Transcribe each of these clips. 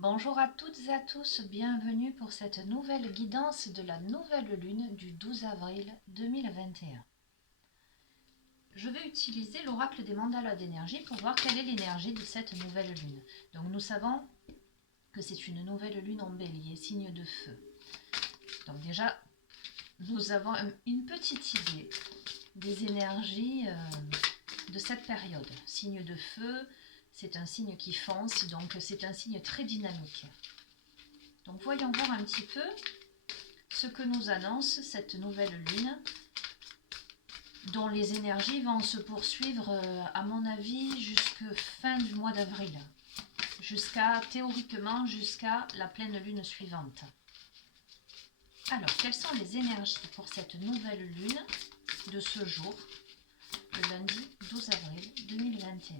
Bonjour à toutes et à tous, bienvenue pour cette nouvelle guidance de la nouvelle lune du 12 avril 2021. Je vais utiliser l'oracle des mandalas d'énergie pour voir quelle est l'énergie de cette nouvelle lune. Donc nous savons que c'est une nouvelle lune en bélier, signe de feu. Donc déjà, nous avons une petite idée des énergies de cette période. Signe de feu, c'est un signe qui fonce, donc c'est un signe très dynamique. Donc voyons voir un petit peu ce que nous annonce cette nouvelle lune, dont les énergies vont se poursuivre, à mon avis, jusqu'à fin du mois d'avril, théoriquement jusqu'à la pleine lune suivante. Alors, quelles sont les énergies pour cette nouvelle lune de ce jour, le lundi 12 avril 2021 ?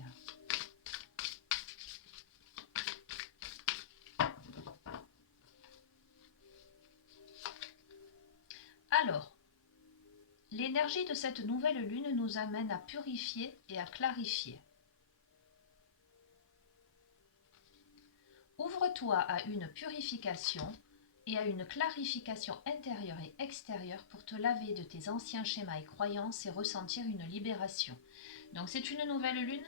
Alors, l'énergie de cette nouvelle lune nous amène à purifier et à clarifier. Ouvre-toi à une purification et à une clarification intérieure et extérieure pour te laver de tes anciens schémas et croyances et ressentir une libération. Donc c'est une nouvelle lune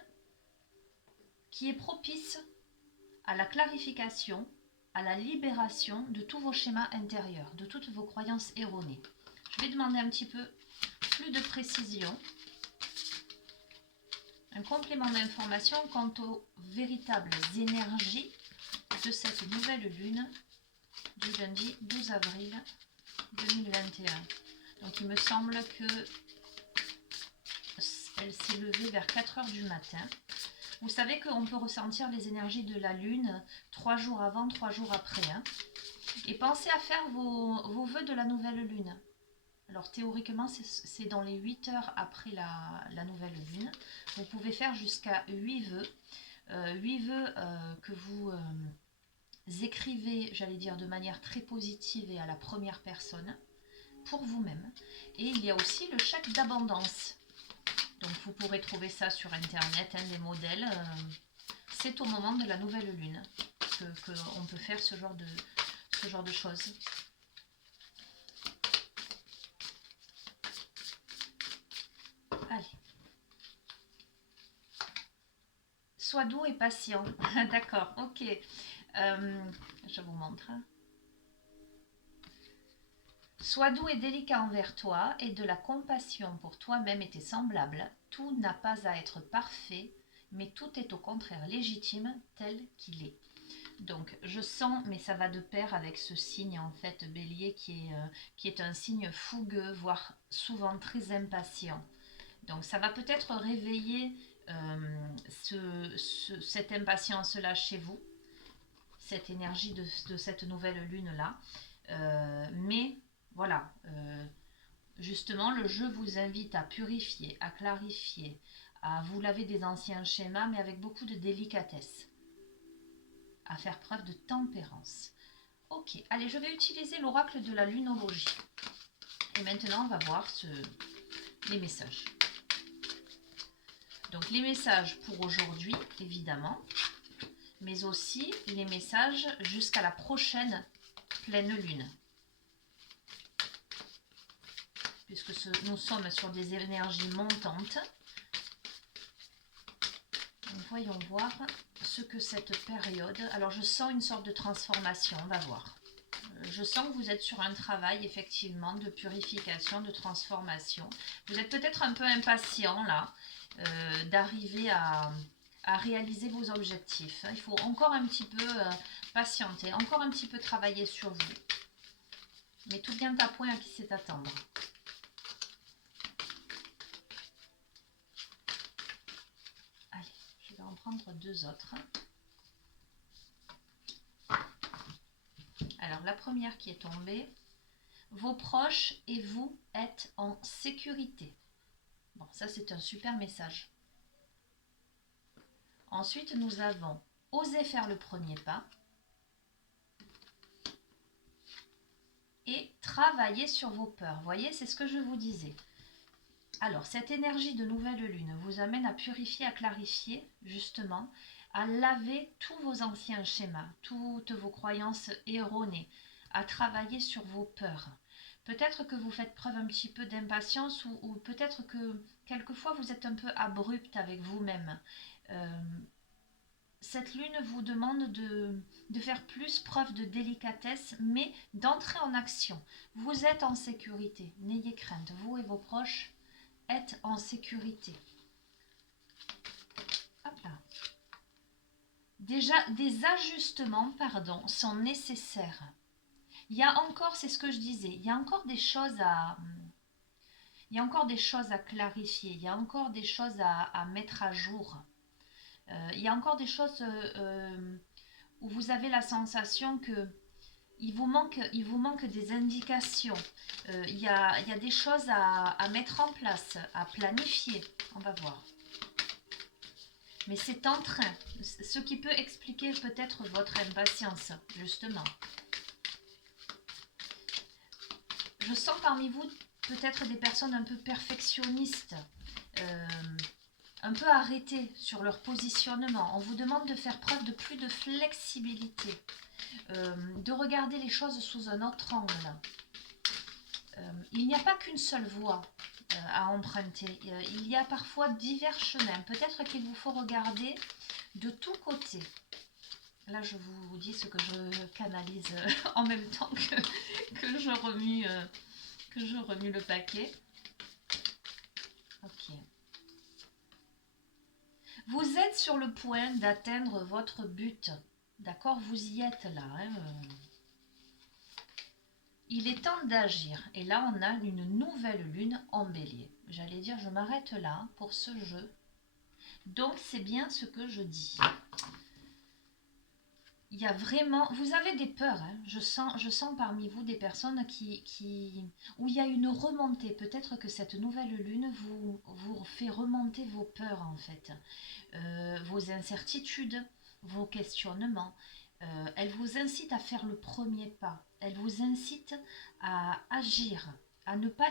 qui est propice à la clarification, à la libération de tous vos schémas intérieurs, de toutes vos croyances erronées. Je vais demander un petit peu plus de précision, un complément d'information quant aux véritables énergies de cette nouvelle lune du lundi 12 avril 2021. Donc il me semble que elle s'est levée vers 4 heures du matin. Vous savez qu'on peut ressentir les énergies de la lune 3 jours avant, 3 jours après. Et pensez à faire vos vœux de la nouvelle lune. Alors théoriquement, c'est dans les 8 heures après la nouvelle lune. Vous pouvez faire jusqu'à 8 vœux. 8 vœux que vous écrivez, j'allais dire, de manière très positive et à la première personne, pour vous-même. Et il y a aussi le chèque d'abondance. Donc vous pourrez trouver ça sur internet, des modèles. C'est au moment de la nouvelle lune qu'on peut faire ce genre de choses. Allez. Sois doux et patient. D'accord, ok. Je vous montre. Sois doux et délicat envers toi et de la compassion pour toi-même et tes semblables. Tout n'a pas à être parfait, mais tout est au contraire légitime tel qu'il est. Donc je sens, mais ça va de pair avec ce signe en fait bélier qui est un signe fougueux, voire souvent très impatient. Donc ça va peut-être réveiller cette impatience-là chez vous, cette énergie de cette nouvelle lune-là. Mais voilà, justement, le jeu vous invite à purifier, à clarifier, à vous laver des anciens schémas, mais avec beaucoup de délicatesse, à faire preuve de tempérance. Ok, allez, je vais utiliser l'oracle de la lunologie. Et maintenant, on va voir les messages. Donc, les messages pour aujourd'hui, évidemment, mais aussi les messages jusqu'à la prochaine pleine lune. Puisque nous sommes sur des énergies montantes. Donc, voyons voir ce que cette période... Alors, je sens une sorte de transformation, on va voir. Je sens que vous êtes sur un travail, effectivement, de purification, de transformation. Vous êtes peut-être un peu impatient, là, d'arriver à réaliser vos objectifs. Il faut encore un petit peu patienter, encore un petit peu travailler sur vous. Mais tout vient à point à qui sait attendre. Allez, je vais en prendre deux autres. Alors, la première qui est tombée. Vos proches et vous êtes en sécurité. Bon, ça c'est un super message. Ensuite, nous avons osé faire le premier pas et travailler sur vos peurs. Vous voyez, c'est ce que je vous disais. Alors, cette énergie de nouvelle lune vous amène à purifier, à clarifier, justement, à laver tous vos anciens schémas, toutes vos croyances erronées, à travailler sur vos peurs. Peut-être que vous faites preuve un petit peu d'impatience ou peut-être que quelquefois vous êtes un peu abrupte avec vous-même. Cette lune vous demande de faire plus preuve de délicatesse, mais d'entrer en action. Vous êtes en sécurité, n'ayez crainte, vous et vos proches êtes en sécurité. Hop là. Déjà, des ajustements, sont nécessaires. Il y a encore, c'est ce que je disais, il y a encore des choses à clarifier, il y a encore des choses à mettre à jour. Il y a encore des choses où vous avez la sensation que il vous manque des indications. Il y a des choses à mettre en place, à planifier. On va voir. Mais c'est en train, ce qui peut expliquer peut-être votre impatience, justement. Je sens parmi vous peut-être des personnes un peu perfectionnistes, un peu arrêtées sur leur positionnement. On vous demande de faire preuve de plus de flexibilité, de regarder les choses sous un autre angle. Il n'y a pas qu'une seule voie à emprunter. Il y a parfois divers chemins. Peut-être qu'il vous faut regarder de tous côtés. Là, je vous dis ce que je canalise en même temps que je remue le paquet. Ok. Vous êtes sur le point d'atteindre votre but. D'accord? Vous y êtes là. Hein. Il est temps d'agir. Et là, on a une nouvelle lune en bélier. J'allais dire, je m'arrête là pour ce jeu. Donc, c'est bien ce que je dis. Il y a vraiment... Vous avez des peurs. Hein. Je sens parmi vous des personnes où il y a une remontée. Peut-être que cette nouvelle lune vous fait remonter vos peurs, en fait. Vos incertitudes, vos questionnements. Elle vous incite à faire le premier pas. Elle vous incite à agir, à ne pas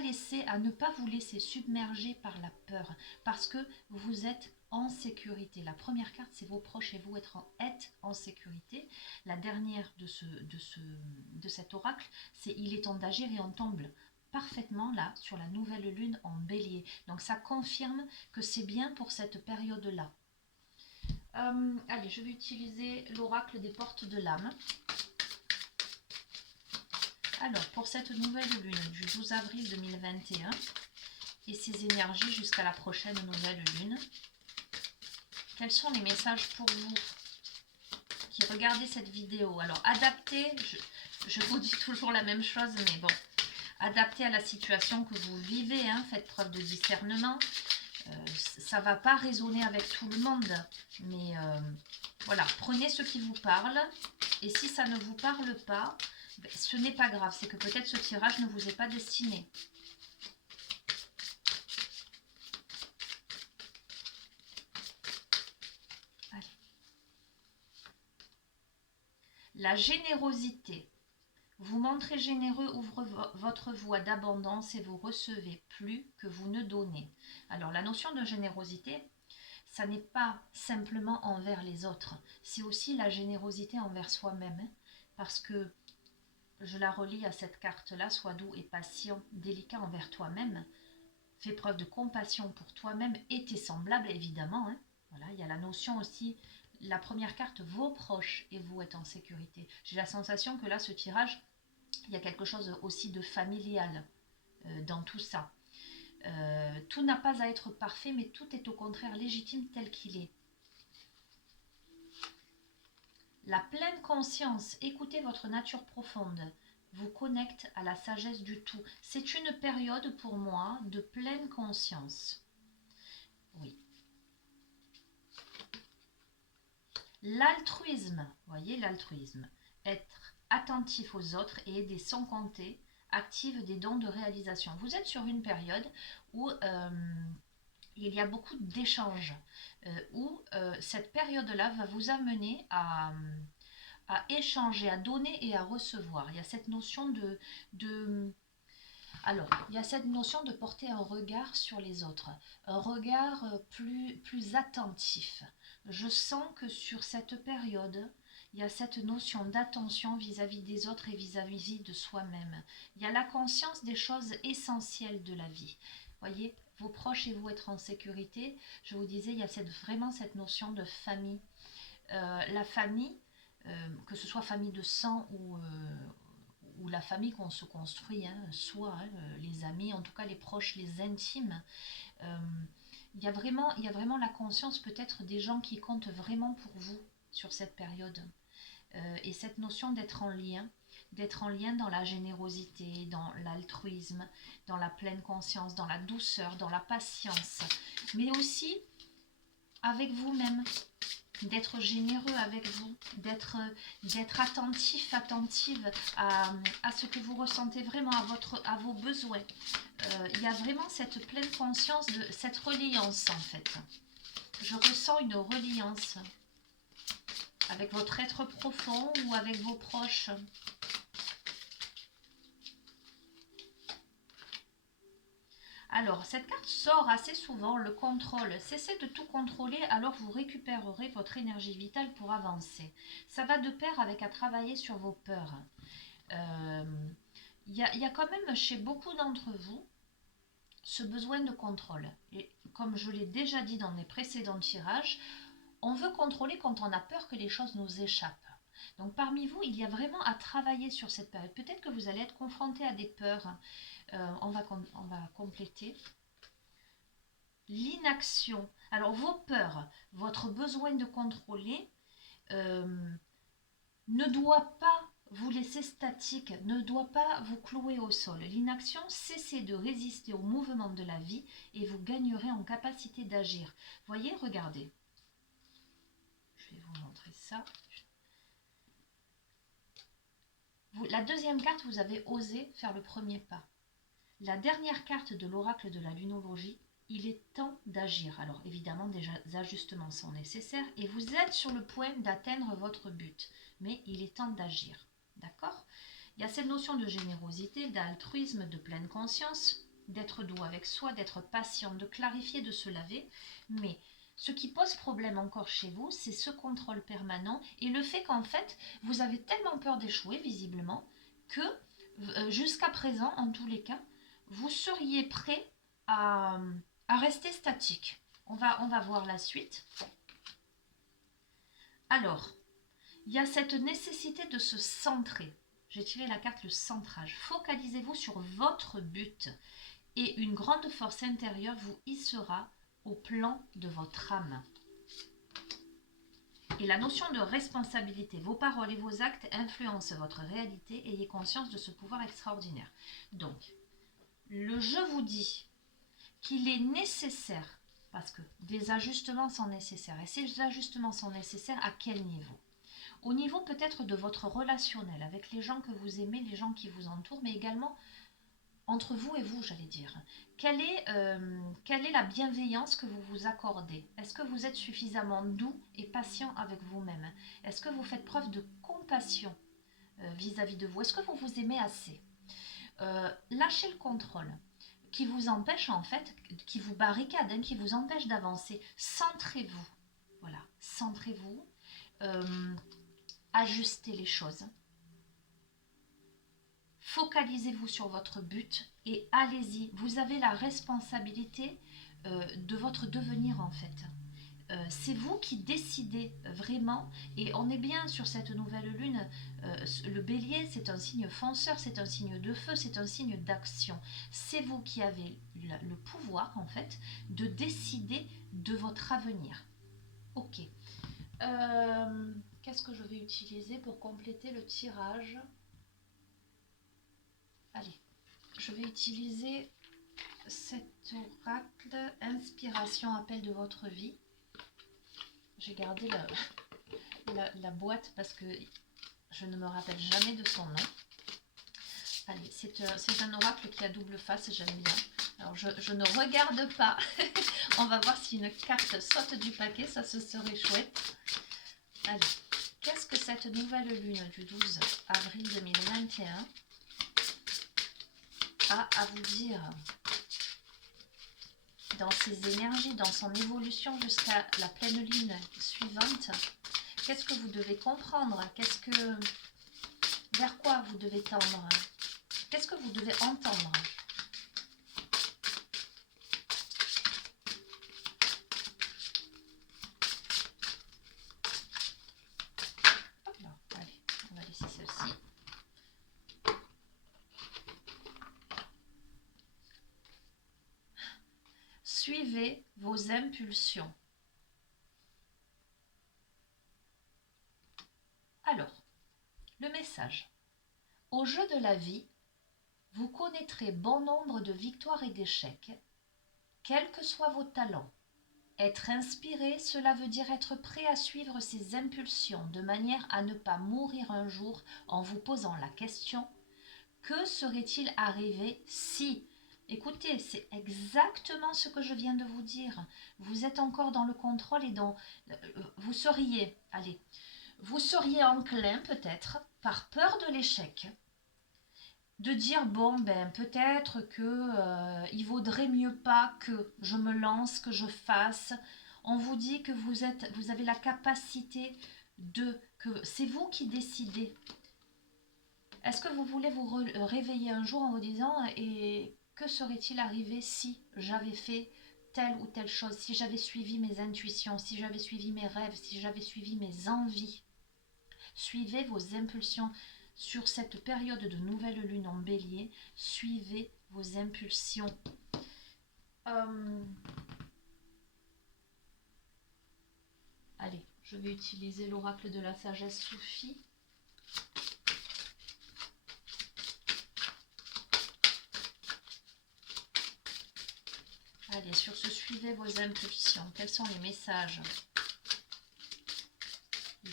vous laisser submerger par la peur, parce que vous êtes en sécurité. La première carte, c'est vos proches et vous êtes en sécurité. La dernière de cet oracle, c'est il est temps d'agir et on tombe parfaitement là sur la nouvelle lune en bélier. Donc ça confirme que c'est bien pour cette période-là. Allez, je vais utiliser l'oracle des portes de l'âme. Alors, pour cette nouvelle lune du 12 avril 2021 et ses énergies jusqu'à la prochaine nouvelle lune, quels sont les messages pour vous qui regardez cette vidéo? Alors, adaptez, je vous dis toujours la même chose, mais bon, adaptez à la situation que vous vivez, hein, faites preuve de discernement. Ça ne va pas résonner avec tout le monde, mais voilà, prenez ce qui vous parle, et si ça ne vous parle pas, ben, ce n'est pas grave, c'est que peut-être ce tirage ne vous est pas destiné. Allez. La générosité. Vous montrez généreux, ouvre votre voie d'abondance et vous recevez plus que vous ne donnez. Alors la notion de générosité, ça n'est pas simplement envers les autres, c'est aussi la générosité envers soi-même, hein, parce que je la relie à cette carte-là, sois doux et patient, délicat envers toi-même, fais preuve de compassion pour toi-même et tes semblables, évidemment. Hein. Voilà, il y a la notion aussi, la première carte, vos proches et vous êtes en sécurité. J'ai la sensation que là, ce tirage, il y a quelque chose aussi de familial dans tout ça. Tout n'a pas à être parfait, mais tout est au contraire légitime tel qu'il est. La pleine conscience, écoutez votre nature profonde, vous connecte à la sagesse du tout. C'est une période pour moi de pleine conscience. Oui. L'altruisme, voyez l'altruisme, être attentif aux autres et aider sans compter, active des dons de réalisation. Vous êtes sur une période où il y a beaucoup d'échanges, où cette période-là va vous amener à échanger, à donner et à recevoir. Il y a cette notion alors, il y a cette notion de porter un regard sur les autres, un regard plus attentif. je sens que sur cette période, il y a cette notion d'attention vis-à-vis des autres et vis-à-vis de soi-même. Il y a la conscience des choses essentielles de la vie. Voyez, vos proches et vous être en sécurité. Je vous disais, il y a vraiment cette notion de famille. La famille, que ce soit famille de sang ou la famille qu'on se construit, hein, soit les amis, en tout cas les proches, les intimes, il y a vraiment la conscience peut-être des gens qui comptent vraiment pour vous sur cette période. Et cette notion d'être en lien dans la générosité, dans l'altruisme, dans la pleine conscience, dans la douceur, dans la patience, mais aussi avec vous-même, d'être généreux avec vous, d'être attentif, attentive à ce que vous ressentez vraiment, à vos besoins. Il y a vraiment cette pleine conscience de cette reliance en fait. Je ressens une reliance avec votre être profond ou avec vos proches. Alors, cette carte sort assez souvent, le contrôle. Cessez de tout contrôler, alors vous récupérerez votre énergie vitale pour avancer. Ça va de pair avec à travailler sur vos peurs. Il y a quand même chez beaucoup d'entre vous ce besoin de contrôle. Et comme je l'ai déjà dit dans mes précédents tirages, on veut contrôler quand on a peur que les choses nous échappent. Donc parmi vous, il y a vraiment à travailler sur cette période. Peut-être que vous allez être confronté à des peurs. On va compléter. L'inaction. Alors vos peurs, votre besoin de contrôler ne doit pas vous laisser statique, ne doit pas vous clouer au sol. L'inaction, cessez de résister au mouvement de la vie et vous gagnerez en capacité d'agir. Voyez, regardez. Je vais vous montrer ça. La deuxième carte, vous avez osé faire le premier pas. La dernière carte de l'oracle de la lunologie, il est temps d'agir. Alors évidemment, des ajustements sont nécessaires et vous êtes sur le point d'atteindre votre but. Mais il est temps d'agir. D'accord? Il y a cette notion de générosité, d'altruisme, de pleine conscience, d'être doux avec soi, d'être patient, de clarifier, de se laver. Mais ce qui pose problème encore chez vous, c'est ce contrôle permanent et le fait qu'en fait, vous avez tellement peur d'échouer, visiblement, que jusqu'à présent, en tous les cas, vous seriez prêt à rester statique. On va voir la suite. Alors, il y a cette nécessité de se centrer. J'ai tiré la carte le centrage. Focalisez-vous sur votre but et une grande force intérieure vous hissera au plan de votre âme. Et la notion de responsabilité, vos paroles et vos actes influencent votre réalité. Ayez conscience de ce pouvoir extraordinaire. Donc, le jeu vous dit qu'il est nécessaire, parce que des ajustements sont nécessaires. Et ces ajustements sont nécessaires à quel niveau? Au niveau peut-être de votre relationnel, avec les gens que vous aimez, les gens qui vous entourent, mais également entre vous et vous, j'allais dire. Quelle est la bienveillance que vous vous accordez? Est-ce que vous êtes suffisamment doux et patient avec vous-même? Est-ce que vous faites preuve de compassion vis-à-vis de vous? Est-ce que vous vous aimez assez? Lâchez le contrôle qui vous empêche en fait, qui vous barricade, qui vous empêche d'avancer. Centrez-vous. Voilà, centrez-vous. Ajustez les choses. Focalisez-vous sur votre but et allez-y. Vous avez la responsabilité de votre devenir en fait. C'est vous qui décidez vraiment, et on est bien sur cette nouvelle lune. Le bélier, c'est un signe fonceur, c'est un signe de feu, c'est un signe d'action. C'est vous qui avez le pouvoir en fait de décider de votre avenir. Ok. Qu'est-ce que je vais utiliser pour compléter le tirage? Allez, je vais utiliser cet oracle, inspiration, appel de votre vie. J'ai gardé la boîte parce que je ne me rappelle jamais de son nom. Allez, c'est un oracle qui a double face, j'aime bien. Alors je ne regarde pas. On va voir si une carte saute du paquet, ça ce serait chouette. Allez, qu'est-ce que cette nouvelle lune du 12 avril 2021 a à vous dire? dans ses énergies, dans son évolution jusqu'à la pleine lune suivante. Qu'est-ce que vous devez comprendre? Vers quoi vous devez tendre? Qu'est-ce que vous devez entendre? Hop là, allez, on va laisser celle-ci. Suivez vos impulsions. Alors, le message. Au jeu de la vie, vous connaîtrez bon nombre de victoires et d'échecs, quels que soient vos talents. Être inspiré, cela veut dire être prêt à suivre ses impulsions de manière à ne pas mourir un jour en vous posant la question « Que serait-il arrivé si ?» Écoutez, c'est exactement ce que je viens de vous dire. Vous êtes encore dans le contrôle et vous seriez enclin peut-être, par peur de l'échec, de dire bon ben peut-être que il vaudrait mieux pas que je me lance, que je fasse. On vous dit que vous avez la capacité que c'est vous qui décidez. Est-ce que vous voulez vous réveiller un jour en vous disant et que serait-il arrivé si j'avais fait telle ou telle chose, si j'avais suivi mes intuitions, si j'avais suivi mes rêves, si j'avais suivi mes envies? Suivez vos impulsions. Sur cette période de nouvelle lune en bélier, suivez vos impulsions. Allez, je vais utiliser l'oracle de la sagesse Sophie. Allez, sur ce, suivez vos impulsions. Quels sont les messages?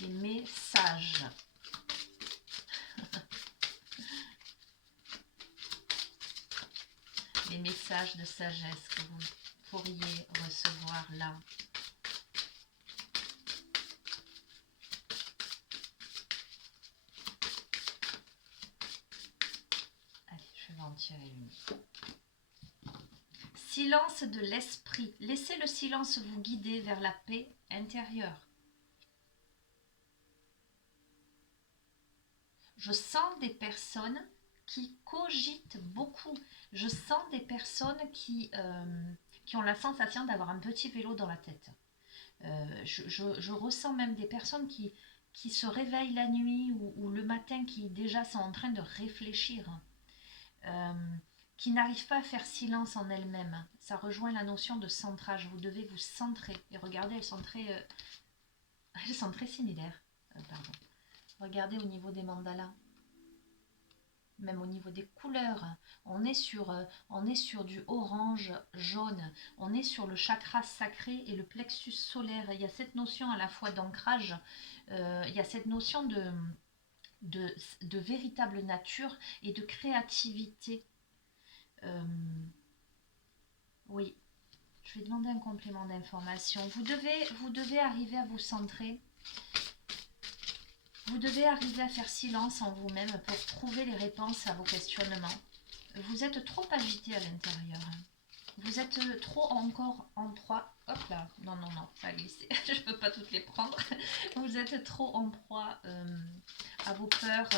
Les messages. Les messages de sagesse que vous pourriez recevoir là. Allez, je vais en tirer une. Silence de l'esprit. Laissez le silence vous guider vers la paix intérieure. Je sens des personnes qui cogitent beaucoup. Je sens des personnes qui ont la sensation d'avoir un petit vélo dans la tête. Je ressens même des personnes qui se réveillent la nuit ou le matin, qui déjà sont en train de réfléchir, qui n'arrivent pas à faire silence en elles-mêmes. Ça rejoint la notion de centrage. Vous devez vous centrer. Et regardez, elles sont très similaires. Pardon. Regardez au niveau des mandalas. Même au niveau des couleurs, on est sur du orange, jaune, on est sur le chakra sacré et le plexus solaire. Il y a cette notion à la fois d'ancrage, il y a cette notion de véritable nature et de créativité. Oui, je vais demander un complément d'information. Vous devez arriver à vous centrer. Vous devez arriver à faire silence en vous-même pour trouver les réponses à vos questionnements. Vous êtes trop agité à l'intérieur. Vous êtes trop encore en proie. Hop là, non, ça a glissé. Je ne peux pas toutes les prendre. Vous êtes trop en proie à vos peurs.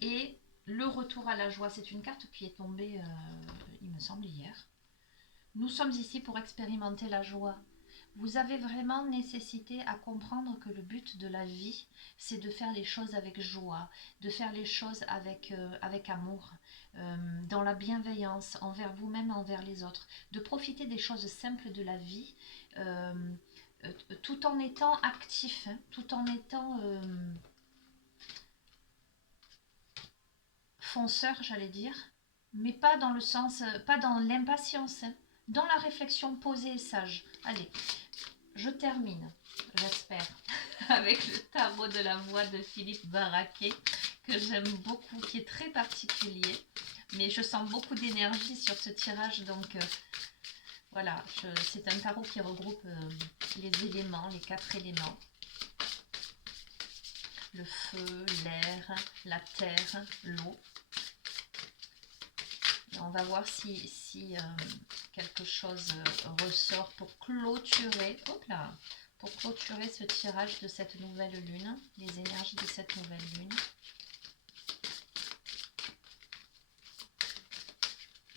Et le retour à la joie, c'est une carte qui est tombée, il me semble, hier. Nous sommes ici pour expérimenter la joie. Vous avez vraiment nécessité à comprendre que le but de la vie, c'est de faire les choses avec joie, de faire les choses avec amour, dans la bienveillance envers vous-même, envers les autres, de profiter des choses simples de la vie, tout en étant actif, hein, tout en étant fonceur, j'allais dire, mais pas dans le sens, pas dans l'impatience, hein, dans la réflexion posée et sage. Allez, je termine, j'espère, avec le tarot de la voix de Philippe Barraquet, que j'aime beaucoup, qui est très particulier, mais je sens beaucoup d'énergie sur ce tirage, donc voilà, c'est un tarot qui regroupe les éléments, les 4 éléments. le feu, l'air, la terre, l'eau. On va voir si quelque chose ressort pour clôturer, pour clôturer ce tirage de cette nouvelle lune, les énergies de cette nouvelle lune.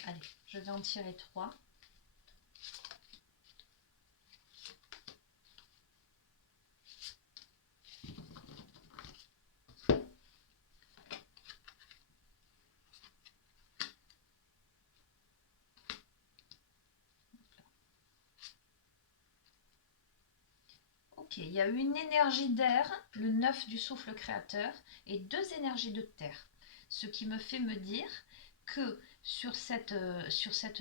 Allez, je vais en tirer 3. Ok, il y a une énergie d'air, le 9 du souffle créateur, et 2 énergies de terre. Ce qui me fait me dire que sur cette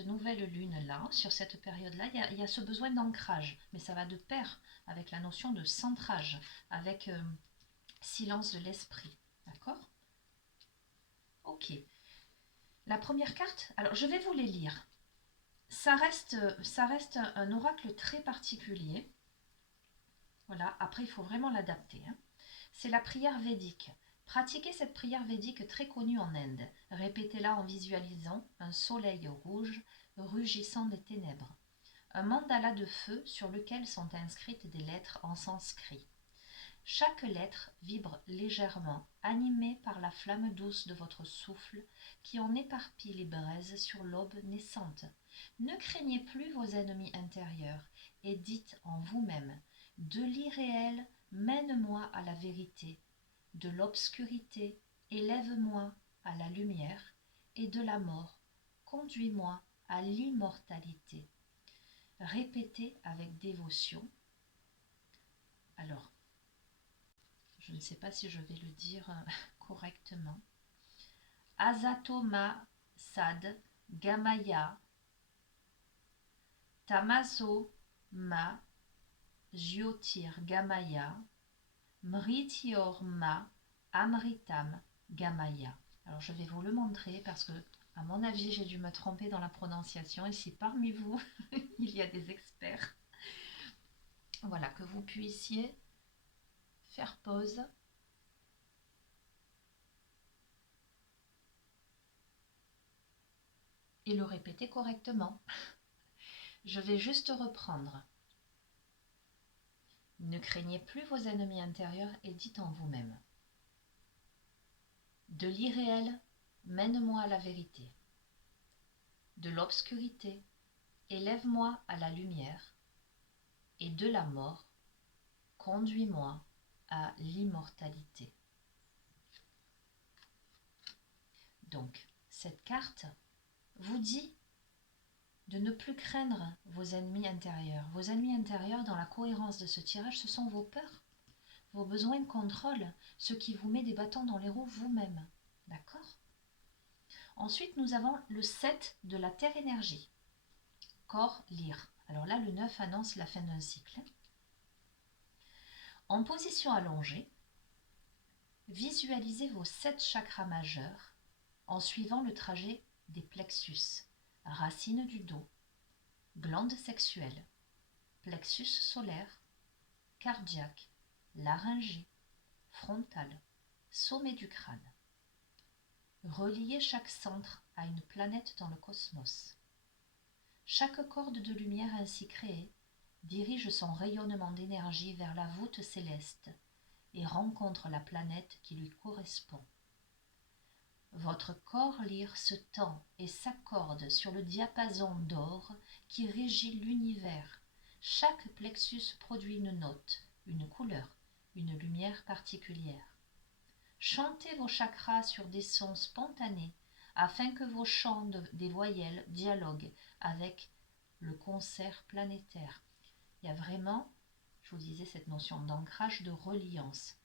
nouvelle lune-là, sur cette période-là, il y a ce besoin d'ancrage. Mais ça va de pair avec la notion de centrage, avec silence de l'esprit. D'accord? Ok. La première carte, alors je vais vous les lire. Ça reste un oracle très particulier. Voilà, après il faut vraiment l'adapter. C'est la prière védique. Pratiquez cette prière védique très connue en Inde. Répétez-la en visualisant un soleil rouge rugissant des ténèbres. Un mandala de feu sur lequel sont inscrites des lettres en sanskrit. Chaque lettre vibre légèrement, animée par la flamme douce de votre souffle qui en éparpille les braises sur l'aube naissante. Ne craignez plus vos ennemis intérieurs et dites en vous-même « De l'irréel, mène-moi à la vérité. De l'obscurité, élève-moi à la lumière. Et de la mort, conduis-moi à l'immortalité. » Répétez avec dévotion. Alors, je ne sais pas si je vais le dire correctement. Asato ma sad gamaya tamaso ma jyotir gamaya mrityor ma amritam gamaya. Alors je vais vous le montrer parce que à mon avis j'ai dû me tromper dans la prononciation et si parmi vous il y a des experts, voilà, que vous puissiez faire pause et le répéter correctement. Je vais juste reprendre. Ne craignez plus vos ennemis intérieurs et dites en vous-même. De l'irréel, mène-moi à la vérité. De l'obscurité, élève-moi à la lumière. Et de la mort, conduis-moi à l'immortalité. Donc, cette carte vous dit de ne plus craindre vos ennemis intérieurs. Vos ennemis intérieurs, dans la cohérence de ce tirage, ce sont vos peurs, vos besoins de contrôle, ce qui vous met des bâtons dans les roues vous-même. D'accord? Ensuite, nous avons le 7 de la Terre énergie. Corps, lyre. Alors là, le 9 annonce la fin d'un cycle. En position allongée, visualisez vos 7 chakras majeurs en suivant le trajet des plexus, racine du dos, glande sexuelle, plexus solaire, cardiaque, laryngé, frontal, sommet du crâne. Reliez chaque centre à une planète dans le cosmos. Chaque corde de lumière ainsi créée dirige son rayonnement d'énergie vers la voûte céleste et rencontre la planète qui lui correspond. Votre corps lyre se tend et s'accorde sur le diapason d'or qui régit l'univers. Chaque plexus produit une note, une couleur, une lumière particulière. Chantez vos chakras sur des sons spontanés afin que vos chants des voyelles dialoguent avec le concert planétaire. Il y a vraiment, je vous disais, cette notion d'ancrage, de reliance.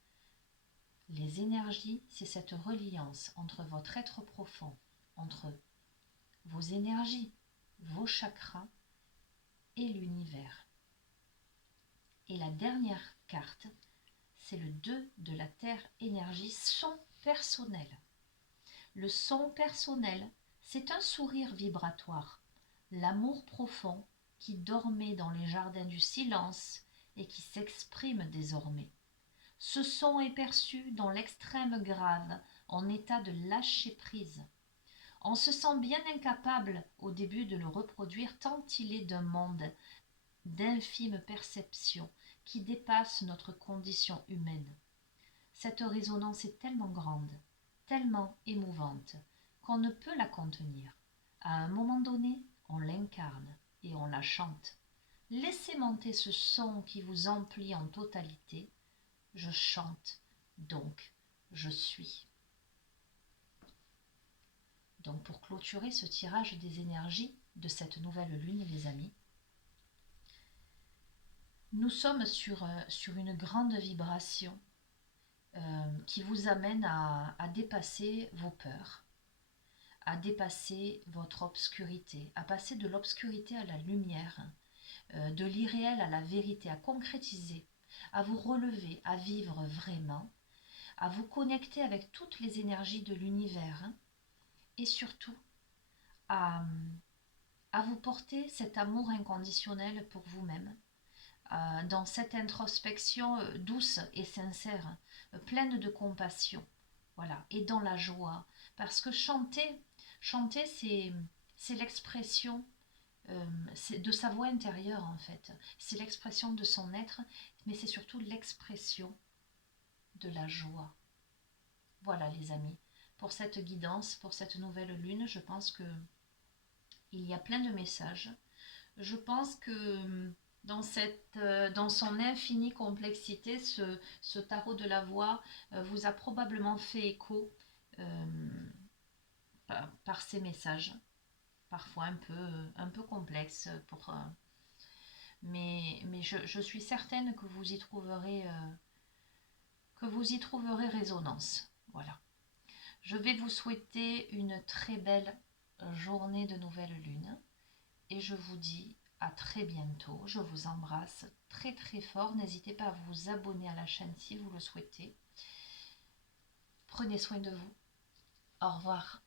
Les énergies, c'est cette reliance entre votre être profond, entre vos énergies, vos chakras et l'univers. Et la dernière carte, c'est le 2 de la Terre énergie, son personnel. Le son personnel, c'est un sourire vibratoire, l'amour profond qui dormait dans les jardins du silence et qui s'exprime désormais. Ce son est perçu dans l'extrême grave, en état de lâcher prise. On se sent bien incapable au début de le reproduire tant il est d'un monde d'infime perception qui dépasse notre condition humaine. Cette résonance est tellement grande, tellement émouvante, qu'on ne peut la contenir. À un moment donné, on l'incarne et on la chante. Laissez monter ce son qui vous emplit en totalité. Je chante, donc je suis. Donc pour clôturer ce tirage des énergies de cette nouvelle lune, les amis, nous sommes sur une grande vibration qui vous amène à dépasser vos peurs, à dépasser votre obscurité, à passer de l'obscurité à la lumière, de l'irréel à la vérité, à concrétiser, à vous relever, à vivre vraiment, à vous connecter avec toutes les énergies de l'univers et surtout à vous porter cet amour inconditionnel pour vous-même, dans cette introspection douce et sincère, pleine de compassion, voilà, et dans la joie, parce que chanter c'est l'expression de sa voix intérieure en fait, c'est l'expression de son être, mais c'est surtout l'expression de la joie. Voilà les amis, pour cette guidance, pour cette nouvelle lune, je pense que il y a plein de messages. Je pense que dans son infinie complexité, ce tarot de la voix vous a probablement fait écho par ces messages, parfois un peu complexes, mais je suis certaine que vous y trouverez résonance. Voilà. Je vais vous souhaiter une très belle journée de nouvelle lune et je vous dis à très bientôt. Je vous embrasse très très fort. N'hésitez pas à vous abonner à la chaîne si vous le souhaitez. Prenez soin de vous. Au revoir.